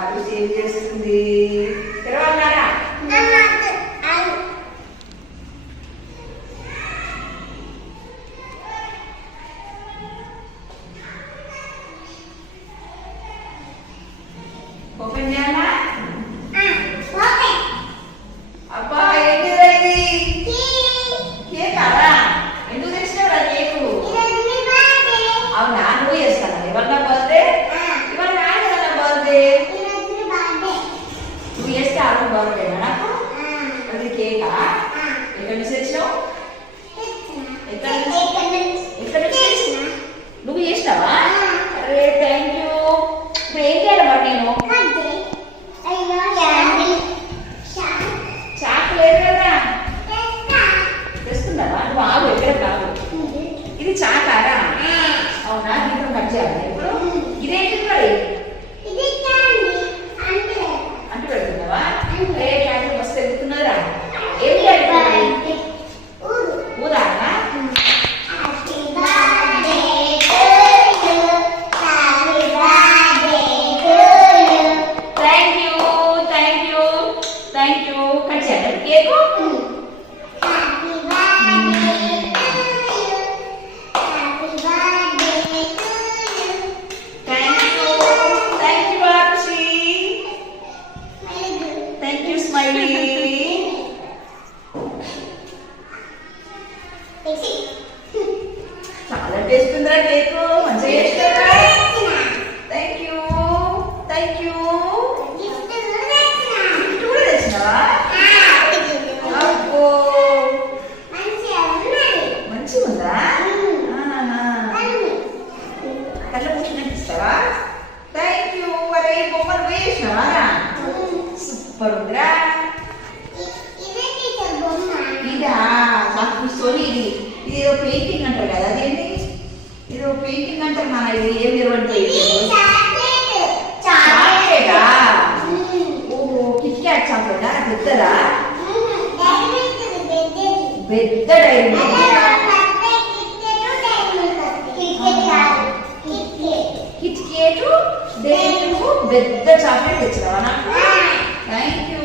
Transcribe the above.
ఆరు ఏం చేస్తుంది? తెరవాలన్నారా? ఓపెన్ చేయాలా? అబ్బా ఏంటిది? కేక్ కదా? ఎందుకు తెచ్చినావురా కేకు? అవునా, నువ్వు చేస్తాను ఇవాళ బర్త్డే? ఇవాళ కాదు కదా నా బర్త్డే. నువ్వు చేస్తే ఆ రోజు బర్త్డేనా నాకు? అది కేకా? ఎక్కడి నుంచి తెచ్చినావు? ఎక్కడి నుంచి? నువ్వు చేసినావా? అరే థ్యాంక్ యూ. ఇప్పుడు ఏం చేయాలి మరి నేను? చాకు లేదు కదా? తెస్తున్నావా? నువ్వు ఆగు, ఎక్కడ కాదు. ఇది చాకారా? అవునా, దీంట్లో కట్ చేయాలి ఇప్పుడు. ఇదేంటి మరి? అంటు పెడుతున్నావా? ఏ క్యాంటీన్ మస్తు వెళ్తున్నారా? ఏం చేయాలి? ఊదానా? Thank you. కట్ చేయాలి కేకు. Thank you, Smiley. చాలా టేస్ట్ ఉందా కేకు? మంచిగా చేస్తారా? Thank you. Thank you. Gift కూడా తెచ్చినావా? అబ్బో మంచిగా ఉందా? కళ్ళ పూసి కనిపిస్తావా? Thank you. అరే బొమ్మలు వేసినావా? సూపర్ ఉందిరా. ఇదా నాకు సోని. ఇది ఏదో పెయింటింగ్ అంటారు కదా, అదేంటి? ఏదో పెయింటింగ్ అంటారు మన. ఇది ఏం ఇవ్వండి? చాక్లెటా? ఓహో, కిట్ క్యాట్ చాక్లెటా? పెద్దదా? పెద్ద డైరీ కిట్ కేటు పెద్ద చాక్లెట్ తెచ్చినావా నాకు? Thank you.